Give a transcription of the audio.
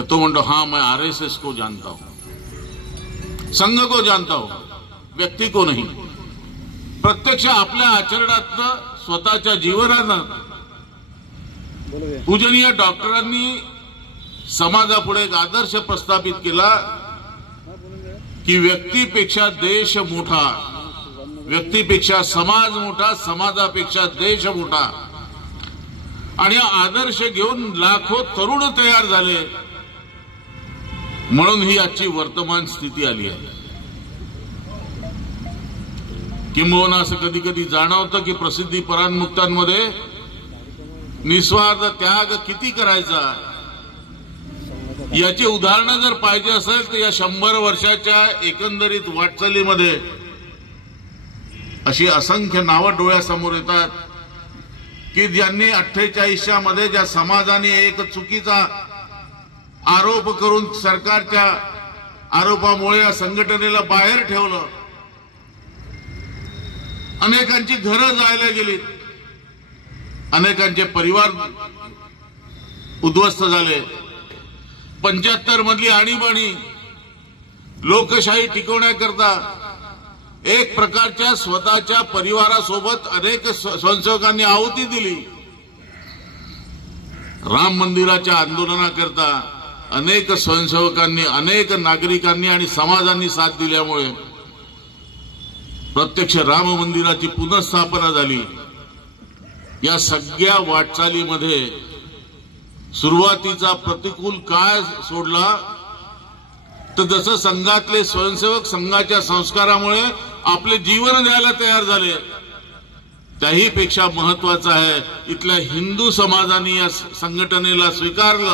तर तो म्हणतो हाँ मैं आरएसएस को जानता हूं, संघ को जानता हूं, व्यक्ती को नहीं। प्रत्यक्ष आपल्या आचरणातनं स्वतःच्या जीवनानं पूजनीय डॉक्टरांनी समाजापुढे एक आदर्श प्रस्थापित केला की व्यक्तीपेक्षा देश मोठा, व्यक्तीपेक्षा समाज मोठा, समाजापेक्षा देश मोठा। आणि आदर्श घेऊन लाखो तरुण तयार झाले, म्हणून ही आजची वर्तमान स्थिती आली आहे। किंबहुना असं कधी कधी जाणवतं की प्रसिद्धी परांमुक्तांमध्ये निस्वार्थ त्याग किती करायचा याची उदाहरणं जर पाहिजे असेल तर या 100 वर्षाच्या एकंदरीत वाटचालीमध्ये अशी असंख्य नावं डोळ्यासमोर येतात की ज्यांनी 48 मध्ये ज्या समाजाने एक चुकीचा आरोप करून सरकारच्या आरोपामुळे या संघटनेला बाहेर ठेवलं, अनेकांची घरं जायला गेली, अनेकांचे परिवार उद्ध्वस्त झाले। 75 मधली आणीबाणी लोकशाही टिकवण्याकरता एक प्रकारच्या स्वतःच्या परिवारासोबत अनेक स्वयंसेवकांनी आहुती दिली। राम मंदिराच्या आंदोलनाकरता अनेक स्वयंसेवकांनी, अनेक नागरिकांनी आणि समाजांनी साथ दिल्यामुळे प्रत्यक्ष राम मंदिराची पुनर्स्थापना झाली। या सगळ्या वाटचालीमध्ये सुरुवातीचा प्रतिकूल काळ सोडला तर जसं संघातले स्वयंसेवक संघाच्या संस्कारामुळे आपले जीवन द्यायला तयार झाले, त्याही पेक्षा महत्वाचं आहे इथल्या हिंदू समाजाने या संघटनेला स्वीकारलं।